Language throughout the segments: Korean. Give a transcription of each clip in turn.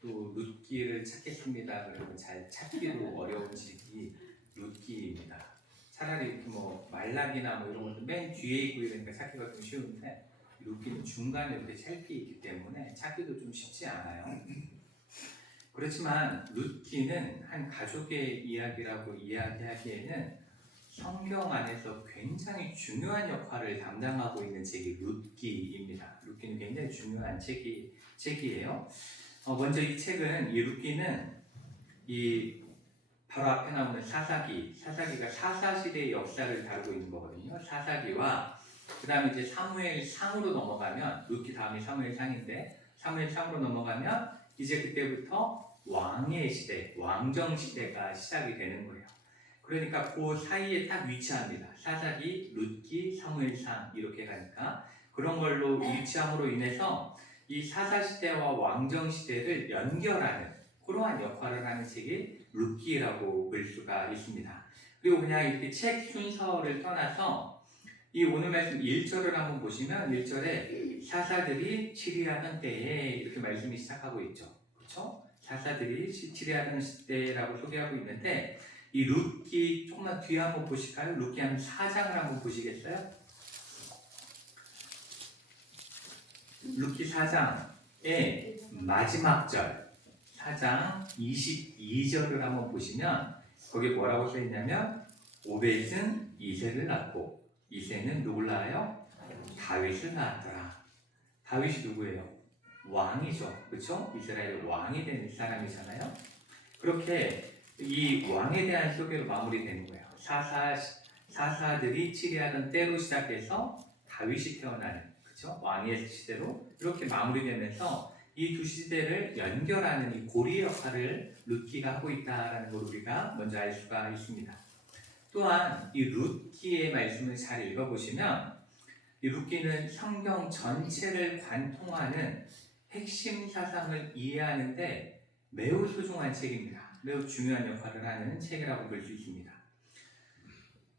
또 룻기를 찾겠습니다. 그러면 잘 찾기도 어려운 책이 룻기입니다. 차라리 이렇게 뭐 말라기나 뭐 이런 것도 맨 뒤에 있고 이러니까 찾기가 좀 쉬운데 룻기는 중간에 이렇게 짧게 있기 때문에 찾기도 좀 쉽지 않아요. 그렇지만 룻기는 한 가족의 이야기라고 이야기하기에는 성경 안에서 굉장히 중요한 역할을 담당하고 있는 책이 룻기입니다. 룻기는 굉장히 중요한 책이에요. 먼저 이 책은 이 룻기는 이 바로 앞에 나오는 사사기가 사사시대의 역사를 다루고 있는 거거든요. 사사기와 그 다음에 이제 사무엘상으로 넘어가면 룻기 다음이 사무엘상인데 사무엘상으로 넘어가면 이제 그때부터 왕의 시대, 왕정 시대가 시작이 되는 거예요. 그러니까 그 사이에 딱 위치합니다. 사사기, 룻기, 사무엘상 이렇게 가니까 그런 걸로 위치함으로 인해서 이 사사시대와 왕정시대를 연결하는 그러한 역할을 하는 책이 룻기라고 볼 수가 있습니다. 그리고 그냥 이렇게 책 순서를 떠나서 이 오늘 말씀 1절을 한번 보시면 1절에 사사들이 치리하던 때에 이렇게 말씀이 시작하고 있죠. 그렇죠? 사사들이 치리하던 때라고 소개하고 있는데 이 룻기 조금만 뒤에 한번 보실까요? 룻기 한 4장을 한번 보시겠어요? 룻기 4장의 마지막 절 4장 22절을 한번 보시면 거기 뭐라고 써있냐면 오벳은 이새를 낳고 이새는 누굴 낳아요? 다윗을 낳았더라. 다윗이 누구예요? 왕이죠. 그렇죠? 이스라엘 왕이 된 사람이잖아요. 그렇게 이 왕에 대한 소개로 마무리되는 거예요. 사사들이 치리하던 때로 시작해서 다윗이 태어나는 그렇죠? 왕의 시대로 이렇게 마무리되면서 이 두 시대를 연결하는 이 고리 역할을 룻기가 하고 있다라는 걸 우리가 먼저 알 수가 있습니다. 또한 이 룻기의 말씀을 잘 읽어보시면 이 룻기는 성경 전체를 관통하는 핵심 사상을 이해하는데 매우 소중한 책입니다. 매우 중요한 역할을 하는 책이라고 볼 수 있습니다.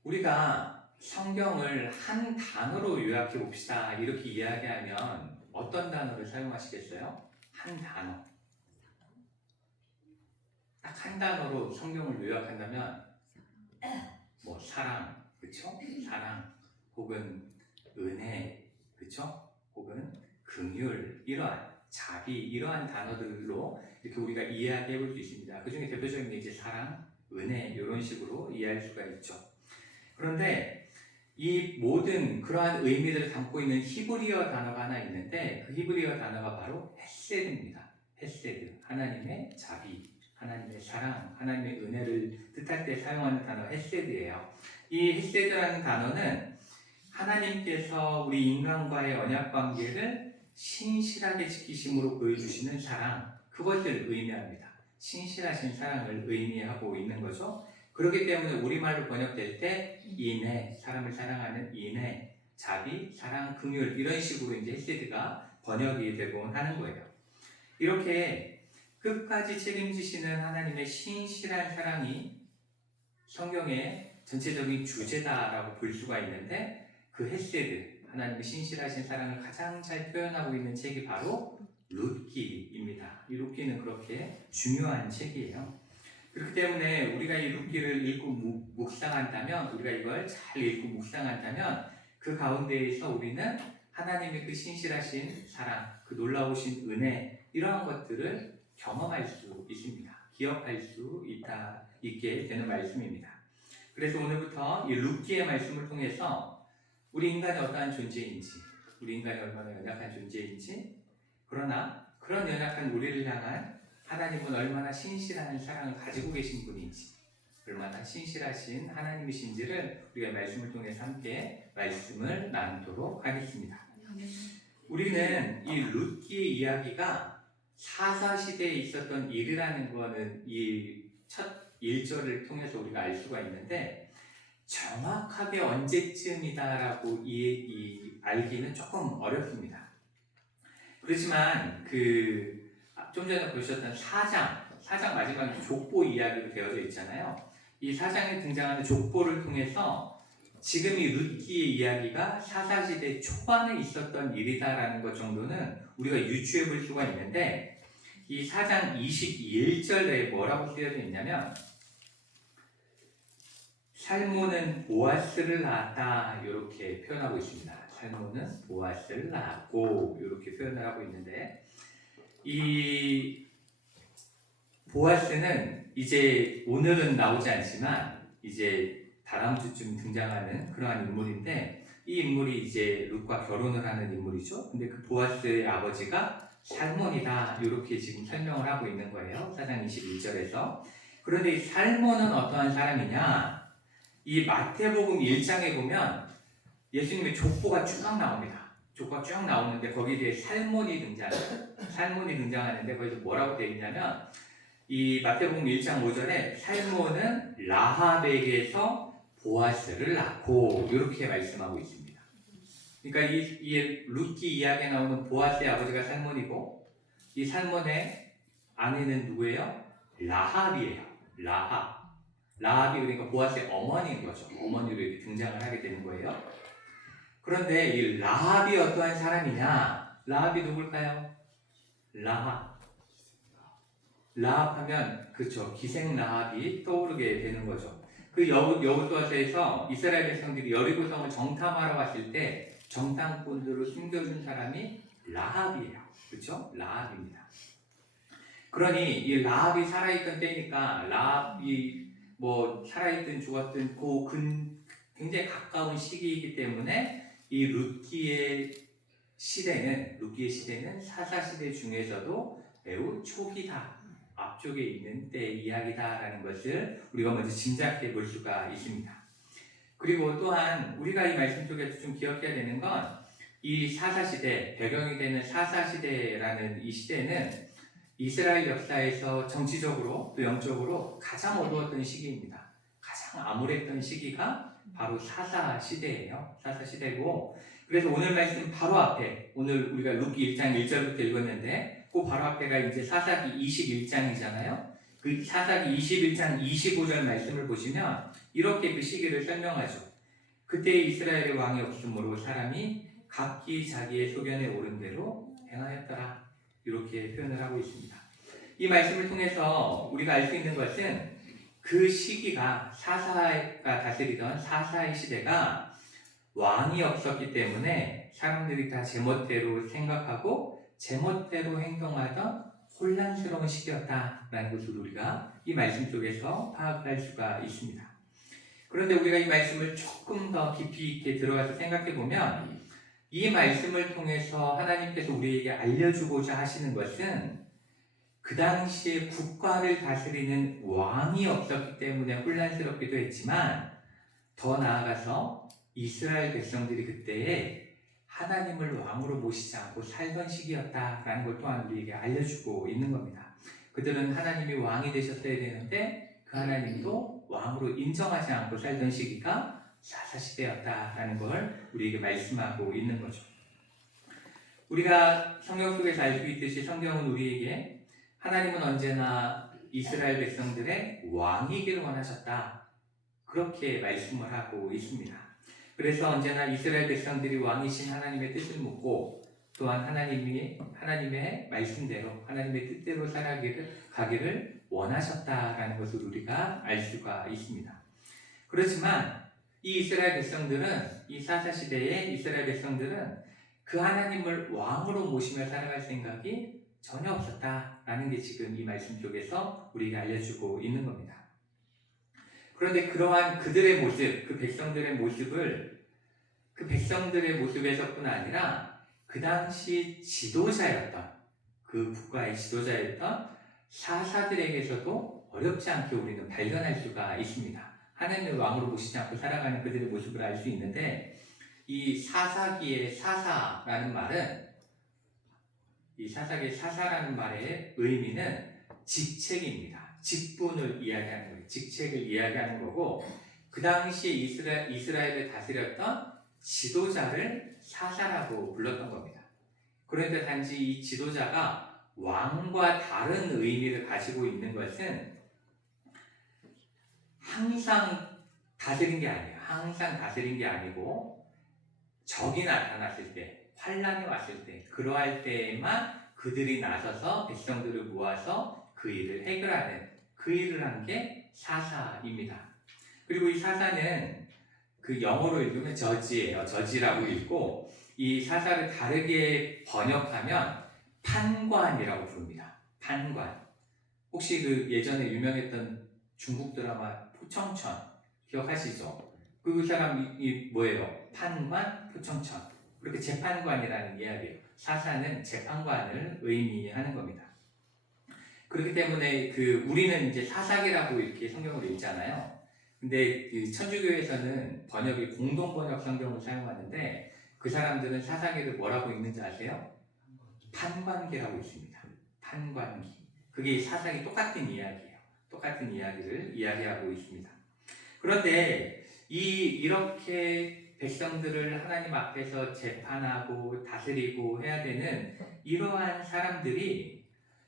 우리가 성경을 한 단어로 요약해 봅시다. 이렇게 이야기하면 어떤 단어를 사용하시겠어요? 한 단어. 딱 한 단어로 성경을 요약한다면 뭐 사랑, 그렇죠? 사랑 혹은 은혜, 그렇죠? 혹은 긍휼 이러한 자비 이러한 단어들로 이렇게 우리가 이야기해 볼 수 있습니다. 그 중에 대표적인 게 이제 사랑, 은혜 이런 식으로 이해할 수가 있죠. 그런데 이 모든 그러한 의미들을 담고 있는 히브리어 단어가 하나 있는데 그 히브리어 단어가 바로 헤세드입니다. 헤세드, 하나님의 자비, 하나님의 사랑, 하나님의 은혜를 뜻할 때 사용하는 단어 헤세드예요. 이 헤세드라는 단어는 하나님께서 우리 인간과의 언약 관계를 신실하게 지키심으로 보여주시는 사랑, 그것을 의미합니다. 신실하신 사랑을 의미하고 있는 거죠. 그렇기 때문에 우리말로 번역될 때 인애, 사람을 사랑하는 인애, 자비, 사랑, 긍휼 이런 식으로 이제 헤세드가 번역이 되곤 하는 거예요. 이렇게 끝까지 책임지시는 하나님의 신실한 사랑이 성경의 전체적인 주제다라고 볼 수가 있는데 그 헤세드, 하나님의 신실하신 사랑을 가장 잘 표현하고 있는 책이 바로 룻기입니다. 이 룻기는 그렇게 중요한 책이에요. 그렇기 때문에 우리가 이 룻기를 읽고 묵상한다면, 우리가 이걸 잘 읽고 묵상한다면 그 가운데에서 우리는 하나님의 그 신실하신 사랑, 그 놀라우신 은혜 이러한 것들을 경험할 수 있습니다. 기억할 수 있게 되는 말씀입니다. 그래서 오늘부터 이 룻기의 말씀을 통해서 우리 인간이 어떠한 존재인지, 우리 인간이 얼마나 연약한 존재인지, 그러나 그런 연약한 우리를 향한 하나님은 얼마나 신실한 사랑을 가지고 계신 분인지, 얼마나 신실하신 하나님이신지를 우리가 말씀을 통해서 함께 말씀을 나누도록 하겠습니다. 우리는 이 룻기의 이야기가 사사시대에 있었던 일이라는 거는 이 첫 1절을 통해서 우리가 알 수가 있는데 정확하게 언제쯤이다라고 알기는 조금 어렵습니다. 그렇지만 좀 전에 보셨던 4장 마지막에 족보 이야기로 되어져 있잖아요. 이 4장에 등장하는 족보를 통해서 지금 이 룻기의 이야기가 사사시대 초반에 있었던 일이다라는 것 정도는 우리가 유추해 볼 수가 있는데 이 4장 21절에 뭐라고 쓰여져 있냐면 살몬은 보아스를 낳았다 이렇게 표현하고 있습니다. 살몬은 보아스를 낳았고 이렇게 표현을 하고 있는데 이 보아스는 이제 오늘은 나오지 않지만 이제 다음 주쯤 등장하는 그러한 인물인데 이 인물이 이제 룻과 결혼을 하는 인물이죠. 근데 그 보아스의 아버지가 살몬이다 이렇게 지금 설명을 하고 있는 거예요. 4장 21절에서. 그런데 이 살몬은 어떠한 사람이냐? 이 마태복음 1장에 보면 예수님의 족보가 쭉 나옵니다. 족보가 쭉 나오는데 거기에 대해 살몬이 등장하는데 거기서 뭐라고 되어 있냐면 이 마태복음 1장 5절에 살몬은 라합에게서 보아스를 낳고 이렇게 말씀하고 있습니다. 그러니까 이 룻기 이야기에 나오는 보아스의 아버지가 살몬이고 이 살몬의 아내는 누구예요? 라합이에요. 라합이 그러니까 보아스의 어머니인 거죠. 어머니로 이렇게 등장을 하게 되는 거예요. 그런데 이 라합이 어떠한 사람이냐? 라합이 누굴까요? 라합하면 그렇죠. 기생 라합이 떠오르게 되는 거죠. 그 여호수아서에서 이스라엘 백성들이 여리고성을 정탐하러 갔을 때 정탐꾼들을 숨겨준 사람이 라합이에요. 그렇죠? 라합입니다. 그러니 이 라합이 살아있던 때니까 라합이 뭐 살아있든 죽었든 굉장히 가까운 시기이기 때문에 이 룻기의 시대는 사사시대 중에서도 매우 초기다. 앞쪽에 있는 때의 이야기다라는 것을 우리가 먼저 짐작해 볼 수가 있습니다. 그리고 또한 우리가 이 말씀 속에서 좀 기억해야 되는 건 이 사사시대, 배경이 되는 사사시대라는 이 시대는 이스라엘 역사에서 정치적으로 또 영적으로 가장 어두웠던 시기입니다. 가장 암울했던 시기가 바로 사사시대예요. 사사시대고 그래서 오늘 말씀 바로 앞에 오늘 우리가 룻기 1장 1절부터 읽었는데 그 바로 앞에가 이제 사사기 21장이잖아요. 그 사사기 21장 25절 말씀을 보시면 이렇게 그 시기를 설명하죠. 그때 이스라엘의 왕이 없으므로 사람이 각기 자기의 소견에 오른 대로 행하였더라. 이렇게 표현을 하고 있습니다. 이 말씀을 통해서 우리가 알 수 있는 것은 그 시기가 사사가 다스리던 사사의 시대가 왕이 없었기 때문에 사람들이 다 제멋대로 생각하고 제멋대로 행동하던 혼란스러운 시기였다라는 것을 우리가 이 말씀 속에서 파악할 수가 있습니다. 그런데 우리가 이 말씀을 조금 더 깊이 있게 들어가서 생각해 보면 이 말씀을 통해서 하나님께서 우리에게 알려주고자 하시는 것은 그 당시에 국가를 다스리는 왕이 없었기 때문에 혼란스럽기도 했지만 더 나아가서 이스라엘 백성들이 그때에 하나님을 왕으로 모시지 않고 살던 시기였다라는 것 또한 우리에게 알려주고 있는 겁니다. 그들은 하나님이 왕이 되셨어야 되는데 그 하나님도 왕으로 인정하지 않고 살던 시기가 사사시대였다라는 걸 우리에게 말씀하고 있는 거죠. 우리가 성경 속에서 알 수 있듯이 성경은 우리에게 하나님은 언제나 이스라엘 백성들의 왕이기를 원하셨다. 그렇게 말씀을 하고 있습니다. 그래서 언제나 이스라엘 백성들이 왕이신 하나님의 뜻을 묻고 또한 하나님의 말씀대로 하나님의 뜻대로 살아가기를 원하셨다라는 것을 우리가 알 수가 있습니다. 그렇지만 이 이스라엘 백성들은 이 사사시대의 이스라엘 백성들은 그 하나님을 왕으로 모시며 살아갈 생각이 전혀 없었다라는 게 지금 이 말씀 속에서 우리가 알려주고 있는 겁니다. 그런데 그러한 그들의 모습, 그 백성들의 모습에서뿐 아니라 그 당시 지도자였던 그 국가의 지도자였던 사사들에게서도 어렵지 않게 우리는 발견할 수가 있습니다. 하나님을 왕으로 모시지 않고 살아가는 그들의 모습을 알 수 있는데 이 사사기의 사사라는 말은 이 사사기의 사사라는 말의 의미는 직책입니다. 직분을 이야기하는 거예요. 직책을 이야기하는 거고 그 당시에 이스라엘을 다스렸던 지도자를 사사라고 불렀던 겁니다. 그런데 단지 이 지도자가 왕과 다른 의미를 가지고 있는 것은 항상 다스린 게 아니에요. 항상 다스린 게 아니고 적이 나타났을 때, 환란이 왔을 때, 그러할 때에만 그들이 나서서 백성들을 모아서 그 일을 해결하는 그 일을 한 게 사사입니다. 그리고 이 사사는 그 영어로 읽으면 저지예요. 저지라고 읽고 이 사사를 다르게 번역하면 판관이라고 부릅니다. 판관. 혹시 그 예전에 유명했던 중국 드라마 포청천 기억하시죠? 그 사람이 뭐예요? 판관, 포청천. 그렇게 재판관이라는 이야기예요. 사사는 재판관을 의미하는 겁니다. 그렇기 때문에 우리는 이제 사사기라고 이렇게 성경을 읽잖아요. 근데 그 천주교에서는 번역이 공동번역 성경을 사용하는데 그 사람들은 사사기를 뭐라고 읽는지 아세요? 판관기라고 있습니다. 판관기. 그게 사사기 똑같은 이야기예요. 똑같은 이야기를 이야기하고 있습니다. 그런데 이렇게 백성들을 하나님 앞에서 재판하고 다스리고 해야 되는 이러한 사람들이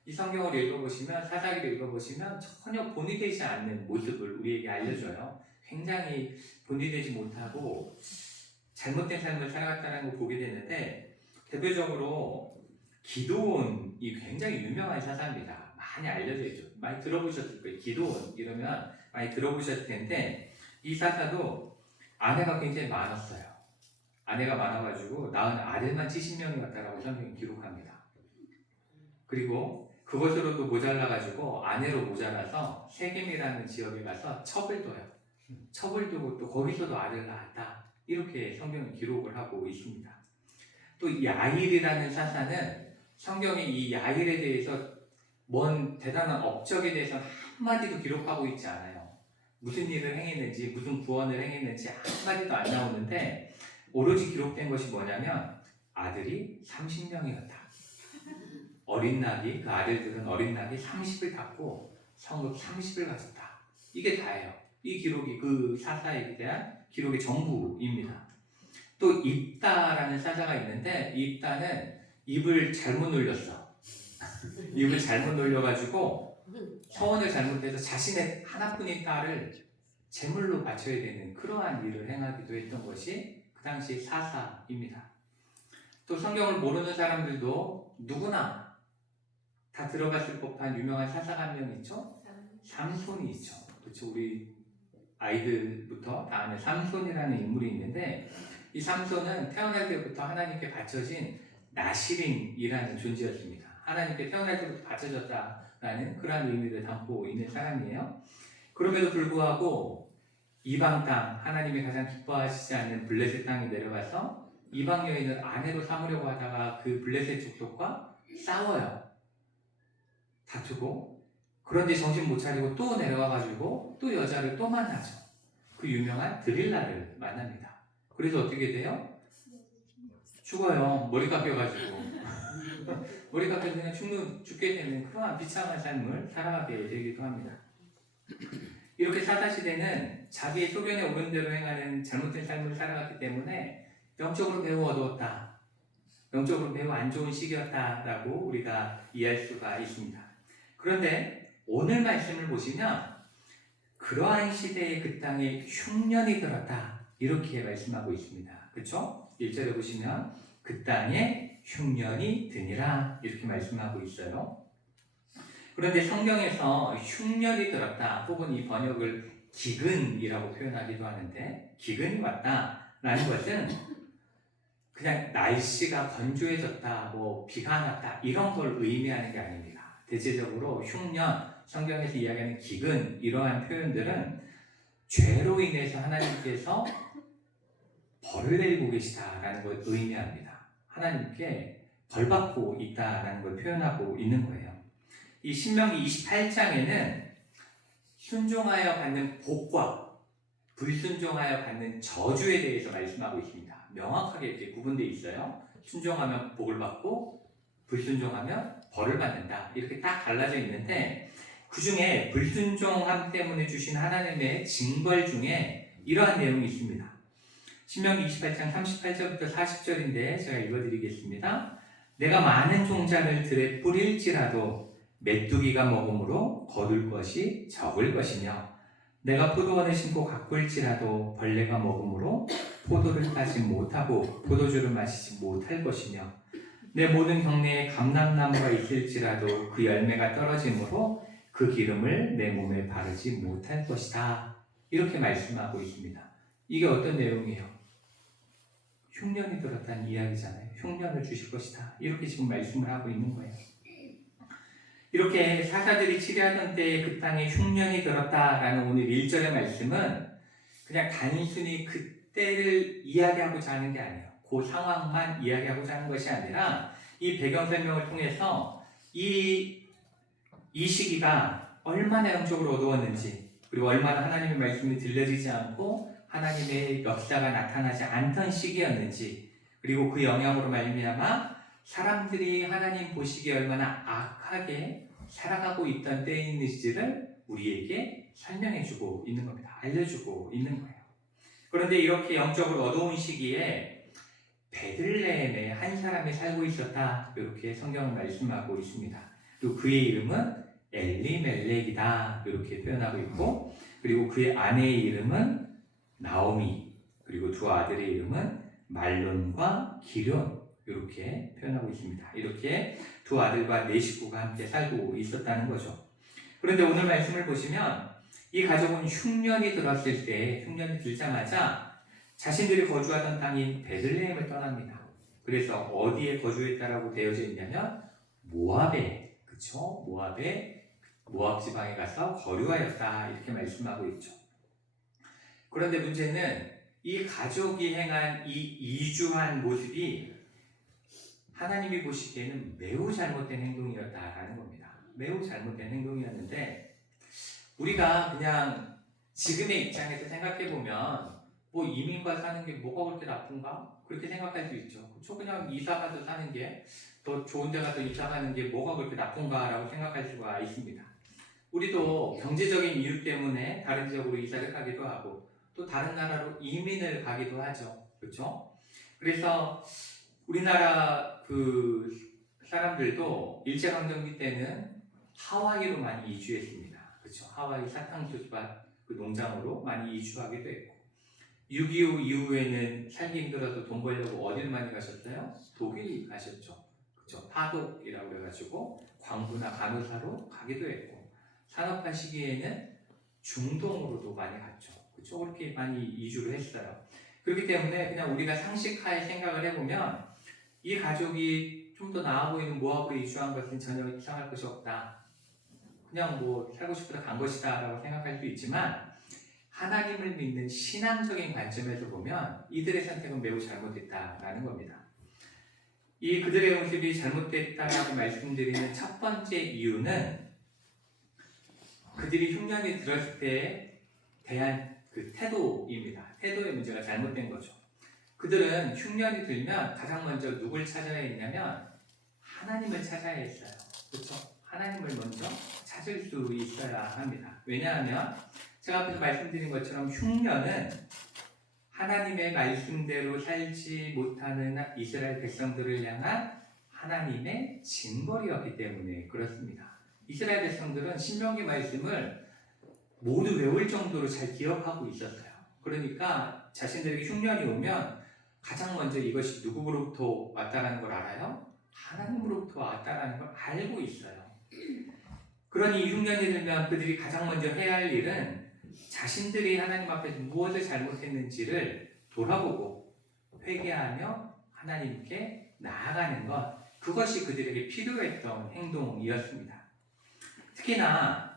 이 성경을 읽어보시면, 사사기를 읽어보시면 전혀 본이 되지 않는 모습을 우리에게 알려줘요. 굉장히 본이 되지 못하고 잘못된 삶을 살아갔다는 걸 보게 되는데, 대표적으로 기드온이 굉장히 유명한 사사입니다. 많이 알려져 있죠. 많이 들어보셨을 거예요. 기드온 이러면 많이 들어보셨을 텐데, 이 사사도 아내가 굉장히 많았어요. 아내가 많아가지고 낳은 아들만 70명이었다라고 성경이 기록합니다. 그리고 그것으로도 모자라가지고 아내로 모자라서 세겜이라는 지역에 가서 첩을 둬요. 첩을 두고 또 거기서도 아들을 낳았다. 이렇게 성경은 기록을 하고 있습니다. 또 야일이라는 사사는 성경이 이 야일에 대해서 뭔 대단한 업적에 대해서는 한마디도 기록하고 있지 않아요. 무슨 일을 행했는지, 무슨 구원을 행했는지 한마디도 안 나오는데 오로지 기록된 것이 뭐냐면 아들이 30명이었다. 어린 낙이, 그 아들들은 어린 낙이 30을 탔고 성읍 30을 가졌다. 이게 다예요. 이 기록이 그 사사에 대한 기록의 전부입니다. 또 입다라는 사사가 있는데 입다는 입을 잘못 놀렸어. 입을 잘못 놀려가지고 서원을 잘못해서 자신의 하나뿐인 딸을 제물로 바쳐야 되는 그러한 일을 행하기도 했던 것이 그 당시 사사입니다. 또 성경을 모르는 사람들도 누구나 다 들어갔을 법한 유명한 사사가 한 명 있죠? 삼손이 있죠. 그렇죠? 우리 아이들부터 다음에 삼손이라는 인물이 있는데 이 삼손은 태어날 때부터 하나님께 바쳐진 나시린이라는 존재였습니다. 하나님께 태어날 때부터 바쳐졌다라는 그러한 의미를 담고 있는 사람이에요. 그럼에도 불구하고 이방 땅, 하나님이 가장 기뻐하시지 않는 블레셋 땅에 내려가서 이방 여인을 아내로 삼으려고 하다가 그 블레셋 족속과 싸워요. 다투고. 그런데 정신 못 차리고 또 내려와가지고 또 여자를 또 만나죠. 그 유명한 드릴라를 만납니다. 그래서 어떻게 돼요? 죽어요. 머리 깎여가지고. 머리 깎여서 그냥 죽게 되는 그러한 비참한 삶을 살아가게 되기도 합니다. 이렇게 사사시대는 자기의 소견에 오른 대로 행하는 잘못된 삶을 살아갔기 때문에 영적으로 매우 어두웠다. 영적으로 매우 안 좋은 시기였다라고 우리가 이해할 수가 있습니다. 그런데 오늘 말씀을 보시면 그러한 시대에 그 땅에 흉년이 들었다. 이렇게 말씀하고 있습니다. 그렇죠? 1절에 보시면 그 땅에 흉년이 드니라 이렇게 말씀하고 있어요. 그런데 성경에서 흉년이 들었다 혹은 이 번역을 기근이라고 표현하기도 하는데 기근이 왔다라는 것은 그냥 날씨가 건조해졌다, 뭐 비가 났다 이런 걸 의미하는 게 아닙니다. 대체적으로 흉년, 성경에서 이야기하는 기근 이러한 표현들은 죄로 인해서 하나님께서 벌을 내리고 계시다라는 걸 의미합니다. 하나님께 벌받고 있다라는 걸 표현하고 있는 거예요. 이 신명기 28장에는 순종하여 받는 복과 불순종하여 받는 저주에 대해서 말씀하고 있습니다. 명확하게 이렇게 구분되어 있어요. 순종하면 복을 받고 불순종하면 벌을 받는다. 이렇게 딱 갈라져 있는데 그 중에 불순종함 때문에 주신 하나님의 징벌 중에 이러한 내용이 있습니다. 신명기 28장 38절부터 40절인데 제가 읽어드리겠습니다. 내가 많은 종자를 들에 뿌릴지라도 메뚜기가 먹음으로 거둘 것이 적을 것이며 내가 포도원을 심고 가꿀지라도 벌레가 먹음으로 포도를 따지 못하고 포도주를 마시지 못할 것이며 내 모든 경내에 감람나무가 있을지라도 그 열매가 떨어지므로 그 기름을 내 몸에 바르지 못할 것이다. 이렇게 말씀하고 있습니다. 이게 어떤 내용이에요? 흉년이 들었다는 이야기잖아요. 흉년을 주실 것이다. 이렇게 지금 말씀을 하고 있는 거예요. 이렇게 사사들이 치리하던 때에 그 땅에 흉년이 들었다라는 오늘 1절의 말씀은 그냥 단순히 그때를 이야기하고자 하는 게 아니에요. 그 상황만 이야기하고자 하는 것이 아니라 이 배경 설명을 통해서 이 시기가 얼마나 영적으로 어두웠는지, 그리고 얼마나 하나님의 말씀이 들려지지 않고 하나님의 역사가 나타나지 않던 시기였는지, 그리고 그 영향으로 말미암아 사람들이 하나님 보시기에 얼마나 악하게 살아가고 있던 때인지를 우리에게 설명해주고 있는 겁니다. 알려주고 있는 거예요. 그런데 이렇게 영적으로 어두운 시기에 베들레헴에 한 사람이 살고 있었다. 이렇게 성경은 말씀하고 있습니다. 그리고 그의 이름은 엘리멜렉이다. 이렇게 표현하고 있고, 그리고 그의 아내의 이름은 나오미, 그리고 두 아들의 이름은 말론과 기륜, 이렇게 표현하고 있습니다. 이렇게 두 아들과 네 식구가 함께 살고 있었다는 거죠. 그런데 오늘 말씀을 보시면 이 가족은 흉년이 들었을 때, 흉년이 들자마자 자신들이 거주하던 땅인 베들레헴을 떠납니다. 그래서 어디에 거주했다라고 되어져 있냐면 모압에, 그쵸? 모압 지방에 가서 거류하였다. 이렇게 말씀하고 있죠. 그런데 문제는 이 가족이 행한 이 이주한 모습이 하나님이 보시기에는 매우 잘못된 행동이었다라는 겁니다. 매우 잘못된 행동이었는데, 우리가 그냥 지금의 입장에서 생각해보면 뭐 이민과 사는 게 뭐가 그렇게 나쁜가? 그렇게 생각할 수 있죠. 그쵸? 그냥 이사가서 사는 게, 더 좋은 데 가서 이사 가는 게 뭐가 그렇게 나쁜가? 라고 생각할 수가 있습니다. 우리도 경제적인 이유 때문에 다른 지역으로 이사를 가기도 하고, 또 다른 나라로 이민을 가기도 하죠. 그렇죠? 그래서 우리나라 그 사람들도 일제강점기 때는 하와이로 많이 이주했습니다. 그렇죠? 하와이 사탕수수밭 그 농장으로 많이 이주하기도 했고, 6.25 이후에는 살기 힘들어서 돈 벌려고 어디를 많이 가셨어요? 독일 가셨죠. 그렇죠? 파독이라고 해가지고 광부나 간호사로 가기도 했고, 산업화 시기에는 중동으로도 많이 갔죠. 그렇죠? 그렇게 많이 이주를 했어요. 그렇기 때문에 그냥 우리가 상식하에 생각을 해보면 이 가족이 좀 더 나아 보이는 모압으로 이주한 것은 전혀 이상할 것이 없다. 그냥 뭐 살고 싶어서 간 것이다 라고 생각할 수 있지만, 하나님을 믿는 신앙적인 관점에서 보면 이들의 선택은 매우 잘못됐다라는 겁니다. 이 그들의 모습이 잘못됐다라고 말씀드리는 첫 번째 이유는 그들이 흉년이 들었을 때에 대한 그 태도입니다. 태도의 문제가 잘못된 거죠. 그들은 흉년이 들면 가장 먼저 누굴 찾아야 했냐면 하나님을 찾아야 했어요. 그렇죠? 하나님을 먼저 찾을 수 있어야 합니다. 왜냐하면 제가 앞에서 말씀드린 것처럼 흉년은 하나님의 말씀대로 살지 못하는 이스라엘 백성들을 향한 하나님의 징벌이었기 때문에 그렇습니다. 이스라엘 백성들은 신명기 말씀을 모두 외울 정도로 잘 기억하고 있었어요. 그러니까 자신들에게 흉년이 오면 가장 먼저 이것이 누구로부터 왔다라는 걸 알아요? 하나님으로부터 왔다라는 걸 알고 있어요. 그러니 흉년이 들면 그들이 가장 먼저 해야 할 일은 자신들이 하나님 앞에서 무엇을 잘못했는지를 돌아보고 회개하며 하나님께 나아가는 것, 그것이 그들에게 필요했던 행동이었습니다. 특히나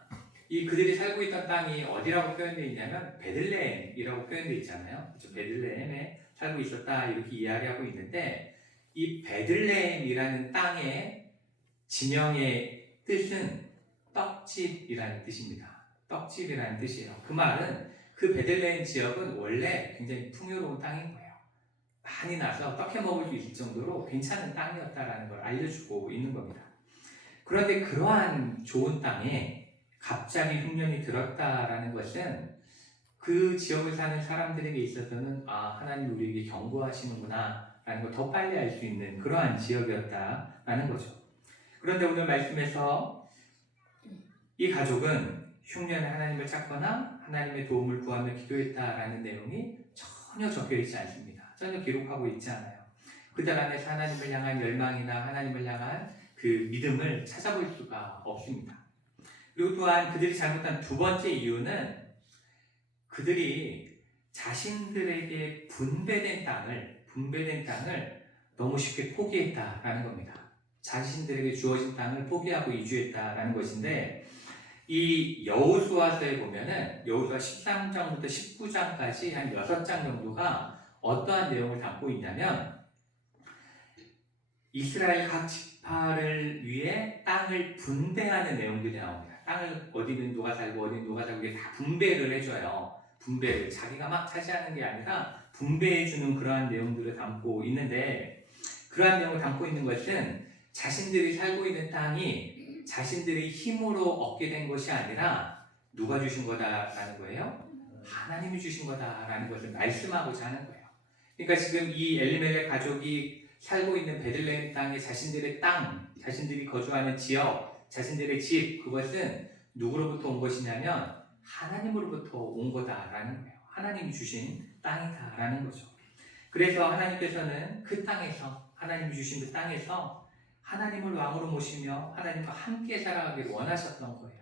이 그들이 살고 있던 땅이 어디라고 표현되어 있냐면 베들레헴이라고 표현되어 있잖아요. 그렇죠? 베들레헴에 살고 있었다 이렇게 이야기하고 있는데, 이 베들레헴이라는 땅의 지명의 뜻은 떡집이라는 뜻입니다. 떡집이라는 뜻이에요. 그 말은 그 베들레헴 지역은 원래 굉장히 풍요로운 땅인 거예요. 많이 나서 떡해 먹을 수 있을 정도로 괜찮은 땅이었다라는 걸 알려주고 있는 겁니다. 그런데 그러한 좋은 땅에 갑자기 흉년이 들었다라는 것은 그 지역을 사는 사람들에게 있어서는 하나님 우리에게 경고하시는구나 라는 걸 더 빨리 알 수 있는 그러한 지역이었다라는 거죠. 그런데 오늘 말씀에서 이 가족은 흉년에 하나님을 찾거나 하나님의 도움을 구하며 기도했다라는 내용이 전혀 적혀 있지 않습니다. 전혀 기록하고 있지 않아요. 그들 안에서 하나님을 향한 열망이나 하나님을 향한 그 믿음을 찾아볼 수가 없습니다. 그리고 또한 그들이 잘못한 두 번째 이유는 그들이 자신들에게 분배된 땅을 너무 쉽게 포기했다라는 겁니다. 자신들에게 주어진 땅을 포기하고 이주했다라는 것인데, 이 여호수아서에 보면은 여호수아 13장부터 19장까지 한 6장 정도가 어떠한 내용을 담고 있냐면, 이스라엘 각 지파를 위해 땅을 분배하는 내용들이 나옵니다. 땅을 어디는 누가 살고 어디는 누가 살고 이게 다 분배를 해줘요. 분배를 자기가 막 차지하는 게 아니라 분배해주는 그러한 내용들을 담고 있는데, 그러한 내용을 담고 있는 것은 자신들이 살고 있는 땅이 자신들의 힘으로 얻게 된 것이 아니라 누가 주신 거다라는 거예요? 하나님이 주신 거다라는 것을 말씀하고자 하는 거예요. 그러니까 지금 이 엘리멜렉 가족이 살고 있는 베들레헴 땅에 자신들의 땅, 자신들이 거주하는 지역, 자신들의 집, 그것은 누구로부터 온 것이냐면 하나님으로부터 온 거다라는 거예요. 하나님이 주신 땅이다라는 거죠. 그래서 하나님께서는 그 땅에서, 하나님이 주신 그 땅에서 하나님을 왕으로 모시며 하나님과 함께 살아가길 원하셨던 거예요.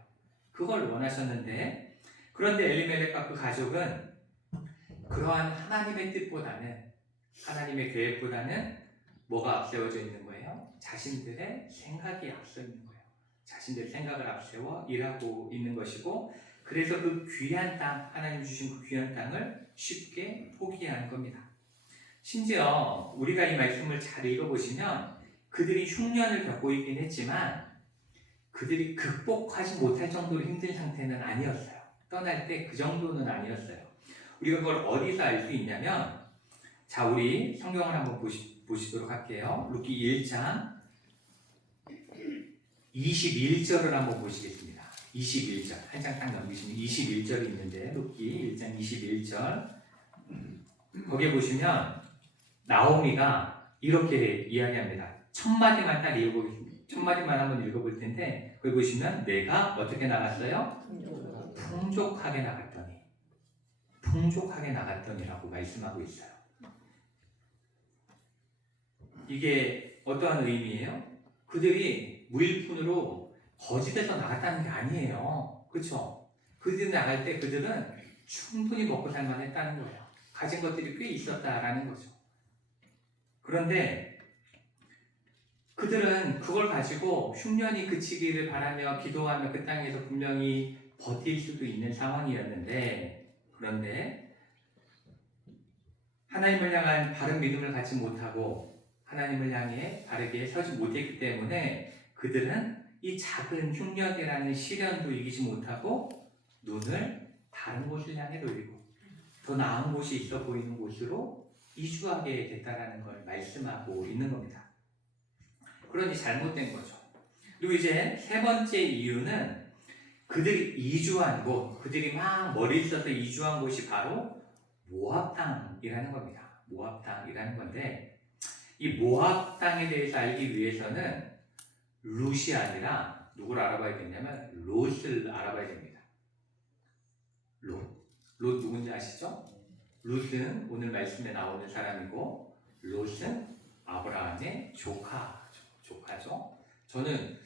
그걸 원하셨는데, 그런데 엘리멜렉과 그 가족은 그러한 하나님의 뜻보다는, 하나님의 계획보다는 뭐가 앞세워져 있는 거예요? 자신들의 생각이 앞서 있는 거예요. 자신들의 생각을 앞세워 일하고 있는 것이고, 그래서 그 귀한 땅, 하나님 주신 그 귀한 땅을 쉽게 포기하는 겁니다. 심지어 우리가 이 말씀을 잘 읽어보시면 그들이 흉년을 겪고 있긴 했지만 그들이 극복하지 못할 정도로 힘든 상태는 아니었어요. 떠날 때 그 정도는 아니었어요. 우리가 그걸 어디서 알 수 있냐면, 자, 우리 성경을 한번 보시도록 할게요. 룻기 1장 21절을 한번 보시겠습니다. 21절, 한 장 딱 넘기시면 21절이 있는데, 룻기 1장 21절, 거기에 보시면 나오미가 이렇게 이야기합니다. 첫 마디만 딱 읽어보겠습니다. 첫 마디만 한번 읽어볼 텐데, 거기 보시면 내가 어떻게 나갔어요? 풍족하게 나갔더니라고 말씀하고 있어요. 이게 어떠한 의미예요? 그들이 무일푼으로 거짓에서 나갔다는 게 아니에요. 그렇죠? 그들이 나갈 때 그들은 충분히 먹고 살만 했다는 거예요. 가진 것들이 꽤 있었다라는 거죠. 그런데 그들은 그걸 가지고 흉년이 그치기를 바라며 기도하며 그 땅에서 분명히 버틸 수도 있는 상황이었는데, 그런데 하나님을 향한 바른 믿음을 갖지 못하고 하나님을 향해 바르게 서지 못했기 때문에 그들은 이 작은 흉년이라는 시련도 이기지 못하고 눈을 다른 곳을 향해 돌리고 더 나은 곳이 있어 보이는 곳으로 이주하게 됐다라는 걸 말씀하고 있는 겁니다. 그러니 잘못된 거죠. 그리고 이제 세 번째 이유는 그들이 이주한 곳, 그들이 막 머리 써서 이주한 곳이 바로 모압 땅이라는 겁니다. 모압 땅이라는 건데, 이 모압 땅에 대해서 알기 위해서는 룻이 아니라 누구를 알아봐야 되냐면 롯을 알아봐야 됩니다. 롯 누군지 아시죠? 룻은 오늘 말씀에 나오는 사람이고, 롯은 아브라함의 조카죠. 저는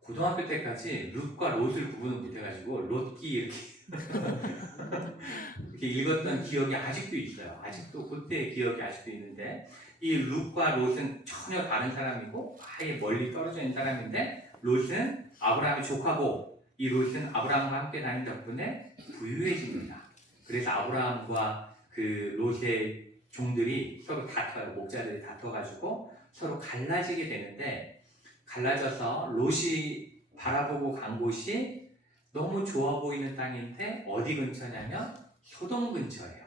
고등학교 때까지 룻과 롯을 구분을 못해가지고 롯기 이렇게 이렇게 읽었던 기억이 아직도 있어요. 아직도 그때의 기억이 아직도 있는데, 이 룻과 롯은 전혀 다른 사람이고 아예 멀리 떨어져 있는 사람인데, 롯은 아브라함의 조카고 이 롯은 아브라함과 함께 다닌 덕분에 부유해집니다. 그래서 아브라함과 그 롯의 종들이 서로 다퉈요. 목자들이 다퉈가지고 서로 갈라지게 되는데, 갈라져서 롯이 바라보고 간 곳이 너무 좋아 보이는 땅인데 어디 근처냐면 소돔 근처예요.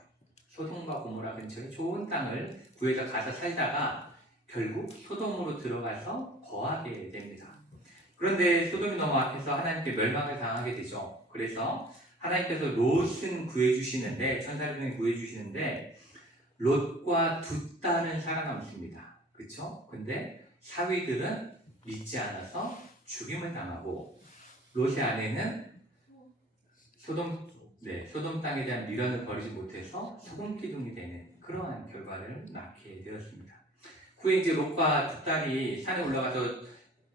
소돔과 고모라 근처에 좋은 땅을 구해서 가서 살다가 결국 소돔으로 들어가서 거하게 됩니다. 그런데 소돔이 너무 악해서 하나님께 멸망을 당하게 되죠. 그래서 하나님께서 롯은 구해주시는데, 천사들은 구해주시는데 롯과 두 딸은 살아남습니다. 그렇죠? 근데 사위들은 믿지 않아서 죽임을 당하고, 롯의 아내는 소돔 땅에 대한 미련을 버리지 못해서 소금 기둥이 되는 그러한 결과를 낳게 되었습니다. 그 이제 롯과 두 딸이 산에 올라가서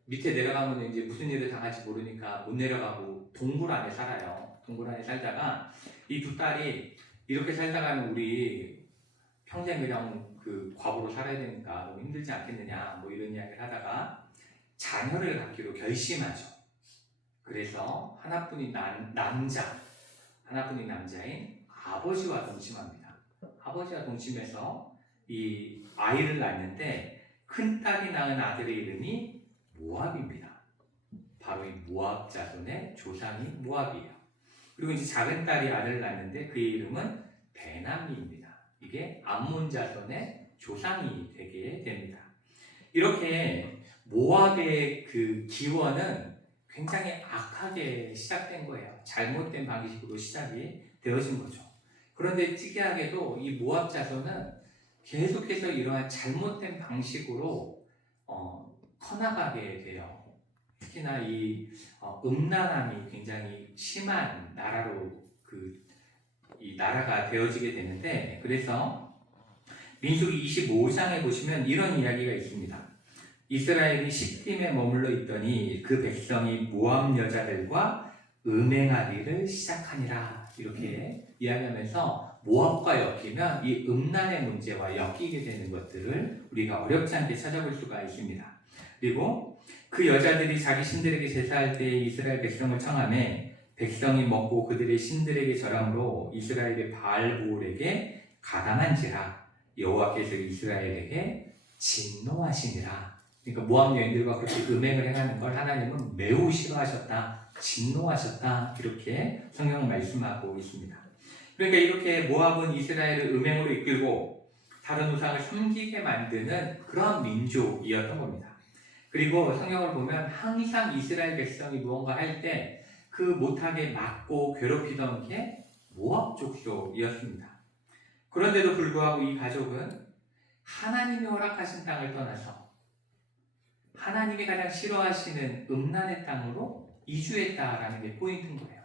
밑에 내려가면 이제 무슨 일을 당할지 모르니까 못 내려가고 동굴 안에 살아요. 동굴 안에 살다가 이 두 딸이 이렇게 살다가는 우리 평생 그냥 그 과부로 살아야 되니까 너무 힘들지 않겠느냐 뭐 이런 이야기를 하다가 자녀를 갖기로 결심하죠. 그래서 하나뿐인 하나뿐인 남자인 아버지와 동침합니다. 아버지와 동침해서 이 아이를 낳는데 큰 딸이 낳은 아들의 이름이 모압입니다. 바로 이 모압 자손의 조상이 모압이에요. 그리고 이제 작은 딸이 아들을 낳는데 그의 이름은 베나미입니다. 이게 암몬 자손의 조상이 되게 됩니다. 이렇게 모압의 그 기원은 굉장히 악하게 시작된 거예요. 잘못된 방식으로 시작이 되어진 거죠. 그런데 특이하게도 이 모압 자손은 계속해서 이러한 잘못된 방식으로 커나가게 돼요. 특히나 이 음란함이 굉장히 심한 나라로 이 나라가 되어지게 되는데, 그래서 민수기 25장에 보시면 이런 이야기가 있습니다. 이스라엘이 시딤에 머물러 있더니 그 백성이 모압 여자들과 음행하기를 시작하니라, 이렇게 이야기하면서 모압과 엮이면 이 음란의 문제와 엮이게 되는 것들을 우리가 어렵지 않게 찾아볼 수가 있습니다. 그리고 그 여자들이 자기 신들에게 제사할 때 이스라엘 백성을 청하매 백성이 먹고 그들의 신들에게 절함으로 이스라엘의 바알보울에게 가담한지라 여호와께서 이스라엘에게 진노하시니라. 그러니까 모압 여인들과 그렇게 음행을 행하는 걸 하나님은 매우 싫어하셨다, 진노하셨다, 이렇게 성경은 말씀하고 있습니다. 그러니까 이렇게 모압은 이스라엘을 음행으로 이끌고 다른 우상을 섬기게 만드는 그런 민족이었던 겁니다. 그리고 성경을 보면 항상 이스라엘 백성이 무언가 할 때 그 못하게 막고 괴롭히던 게 모압 족속이었습니다. 그런데도 불구하고 이 가족은 하나님이 허락하신 땅을 떠나서 하나님이 가장 싫어하시는 음란의 땅으로 이주했다라는 게 포인트인 거예요.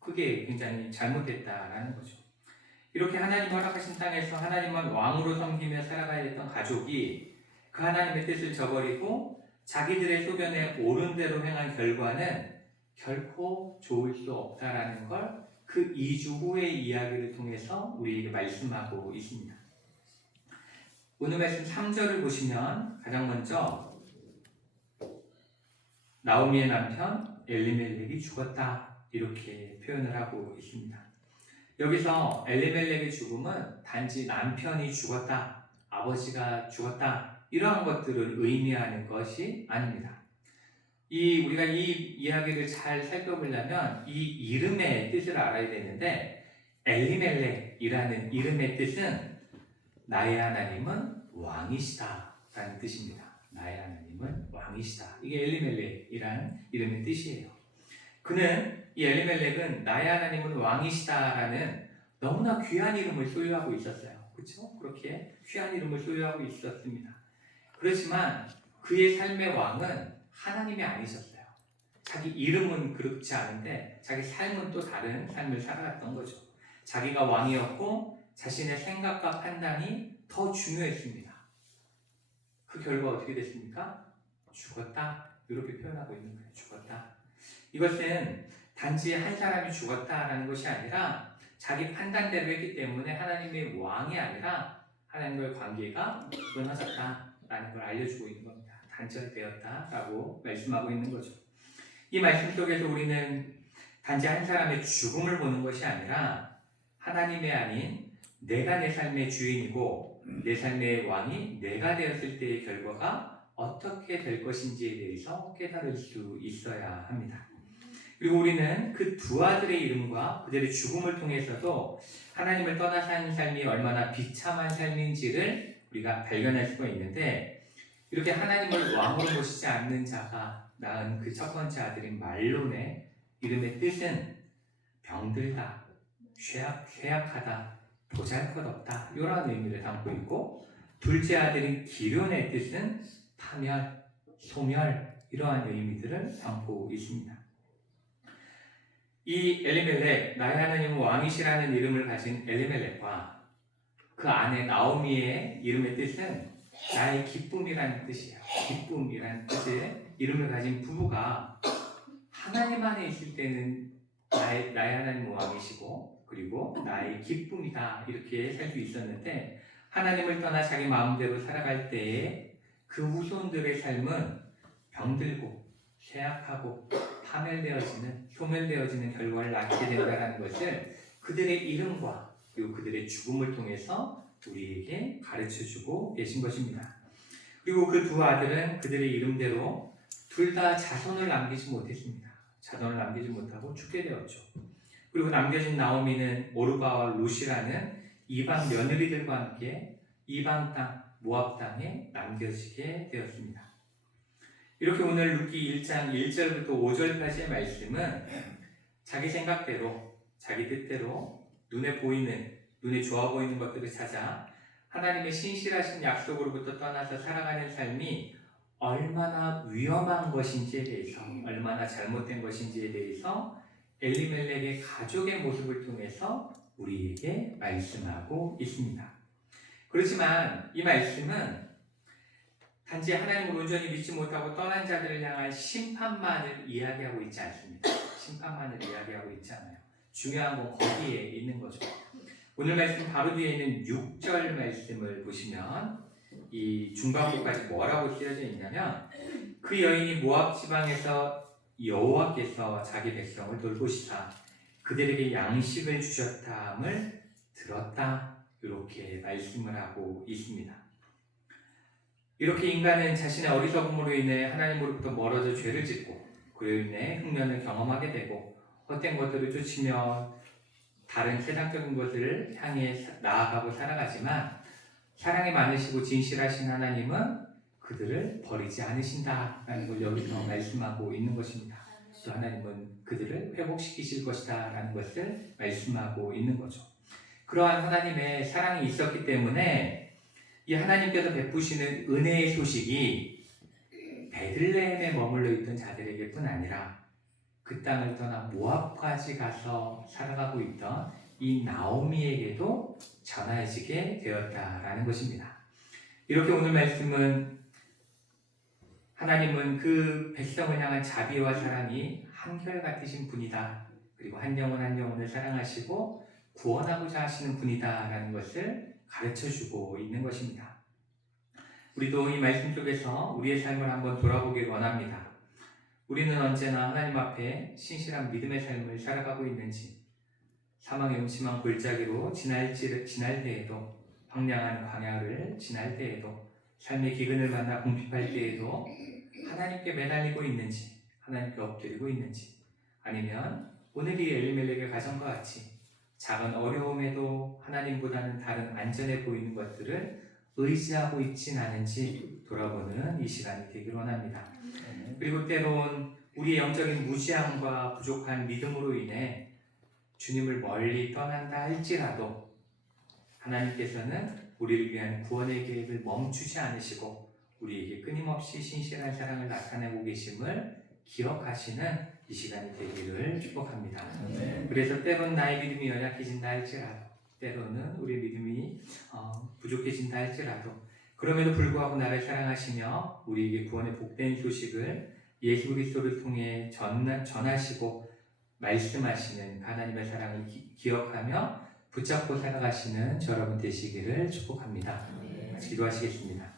그게 굉장히 잘못됐다라는 거죠. 이렇게 하나님이 허락하신 땅에서 하나님만 왕으로 섬기며 살아가야 했던 가족이 그 하나님의 뜻을 저버리고 자기들의 소견에 옳은 대로 행한 결과는 결코 좋을 수 없다라는 걸 그 이주 후의 이야기를 통해서 우리에게 말씀하고 있습니다. 오늘 말씀 3절을 보시면 가장 먼저 나오미의 남편 엘리멜렉이 죽었다, 이렇게 표현을 하고 있습니다. 여기서 엘리멜렉의 죽음은 단지 남편이 죽었다, 아버지가 죽었다, 이러한 것들을 의미하는 것이 아닙니다. 우리가 이 이야기를 잘 살펴보려면 이 이름의 뜻을 알아야 되는데, 엘리멜렉이라는 이름의 뜻은 나의 하나님은 왕이시다 라는 뜻입니다. 나의 하나님은 왕이시다. 이게 엘리멜렉이라는 이름의 뜻이에요. 이 엘리멜렉은 나의 하나님은 왕이시다라는 너무나 귀한 이름을 소유하고 있었어요. 그렇죠? 그렇게 귀한 이름을 소유하고 있었습니다. 그렇지만 그의 삶의 왕은 하나님이 아니셨어요. 자기 이름은 그렇지 않은데 자기 삶은 또 다른 삶을 살아갔던 거죠. 자기가 왕이었고 자신의 생각과 판단이 더 중요했습니다. 그 결과 어떻게 됐습니까? 죽었다, 이렇게 표현하고 있는 거예요. 죽었다. 이것은 단지 한 사람이 죽었다라는 것이 아니라 자기 판단대로 했기 때문에 하나님의 왕이 아니라 하나님과의 관계가 무너졌다라는 걸 알려주고 있는 겁니다. 단절되었다라고 말씀하고 있는 거죠. 이 말씀 속에서 우리는 단지 한 사람의 죽음을 보는 것이 아니라 하나님의 아닌 내가 내 삶의 주인이고 내 삶의 왕이 내가 되었을 때의 결과가 어떻게 될 것인지에 대해서 깨달을 수 있어야 합니다. 그리고 우리는 그 두 아들의 이름과 그들의 죽음을 통해서도 하나님을 떠나 사는 삶이 얼마나 비참한 삶인지를 우리가 발견할 수가 있는데, 이렇게 하나님을 왕으로 모시지 않는 자가 낳은 그 첫 번째 아들인 말론의 이름의 뜻은 병들다, 쇠약하다, 보잘것없다, 이런 의미를 담고 있고, 둘째 아들인 기련의 뜻은 파멸, 소멸, 이러한 의미들을 담고 있습니다. 이 엘리멜렉, 나의 하나님은 왕이시라는 이름을 가진 엘리멜렉과 그 아내 나오미의 이름의 뜻은 나의 기쁨이라는 뜻이에요. 기쁨이라는 뜻의 이름을 가진 부부가 하나님 안에 있을 때는 나의 하나님 왕이시고 그리고 나의 기쁨이다 이렇게 살 수 있었는데 하나님을 떠나 자기 마음대로 살아갈 때에 그 후손들의 삶은 병들고 쇠약하고 소멸되어지는 결과를 낳게 된다는 것을 그들의 이름과 그리고 그들의 죽음을 통해서 우리에게 가르쳐주고 계신 것입니다. 그리고 그 두 아들은 그들의 이름대로 둘 다 자손을 남기지 못했습니다. 자손을 남기지 못하고 죽게 되었죠. 그리고 남겨진 나오미는 오르바와 룻이라는 이방 며느리들과 함께 이방 땅 모압 땅에 남겨지게 되었습니다. 이렇게 오늘 룻기 1장 1절부터 5절까지의 말씀은 자기 생각대로 자기 뜻대로 눈에 좋아 보이는 것들을 찾아 하나님의 신실하신 약속으로부터 떠나서 살아가는 삶이 얼마나 위험한 것인지에 대해서 얼마나 잘못된 것인지에 대해서 엘리멜렉의 가족의 모습을 통해서 우리에게 말씀하고 있습니다. 그렇지만 이 말씀은 단지 하나님을 온전히 믿지 못하고 떠난 자들을 향한 심판만을 이야기하고 있지 않습니다. 심판만을 이야기하고 있지 않아요. 중요한 건 거기에 있는 거죠. 오늘 말씀 바로 뒤에 있는 6절 말씀을 보시면 이 중반부까지 뭐라고 쓰여져 있냐면 그 여인이 모압 지방에서 여호와께서 자기 백성을 돌보시사 그들에게 양식을 주셨다함을 들었다 이렇게 말씀을 하고 있습니다. 이렇게 인간은 자신의 어리석음으로 인해 하나님으로부터 멀어져 죄를 짓고 그로 인해 흉년을 경험하게 되고 헛된 것들을 쫓으며 다른 세상적인 것을 향해 나아가고 살아가지만 사랑이 많으시고 진실하신 하나님은 그들을 버리지 않으신다라는 걸 여기서 말씀하고 있는 것입니다. 또 하나님은 그들을 회복시키실 것이다 라는 것을 말씀하고 있는 거죠. 그러한 하나님의 사랑이 있었기 때문에 이 하나님께서 베푸시는 은혜의 소식이 베들레헴에 머물러 있던 자들에게뿐 아니라 그 땅을 떠나 모압까지 가서 살아가고 있던 이 나오미에게도 전해지게 되었다라는 것입니다. 이렇게 오늘 말씀은 하나님은 그 백성을 향한 자비와 사랑이 한결같으신 분이다. 그리고 한 영혼 한 영혼을 사랑하시고 구원하고자 하시는 분이다라는 것을 가르쳐주고 있는 것입니다. 우리도 이 말씀 속에서 우리의 삶을 한번 돌아보길 원합니다. 우리는 언제나 하나님 앞에 신실한 믿음의 삶을 살아가고 있는지, 사망의 음침한 골짜기로 지날 때에도, 황량한 광야를 지날 때에도, 삶의 기근을 만나 궁핍할 때에도 하나님께 매달리고 있는지, 하나님께 엎드리고 있는지, 아니면 오늘 이 엘리멜렉의 가정과 같이 작은 어려움에도 하나님보다는 다른 안전해 보이는 것들을 의지하고 있진 않은지 돌아보는 이 시간이 되길 원합니다. 그리고 때론 우리의 영적인 무지함과 부족한 믿음으로 인해 주님을 멀리 떠난다 할지라도 하나님께서는 우리를 위한 구원의 계획을 멈추지 않으시고 우리에게 끊임없이 신실한 사랑을 나타내고 계심을 기억하시는 이 시간이 되기를 축복합니다. 그래서 때론 나의 믿음이 연약해진다 할지라도, 때로는 우리의 믿음이 부족해진다 할지라도, 그럼에도 불구하고 나를 사랑하시며 우리에게 구원의 복된 소식을 예수 그리스도를 통해 전하시고 말씀하시는 하나님의 사랑을 기억하며 붙잡고 살아가시는 저 여러분 되시기를 축복합니다. 같이 기도하시겠습니다.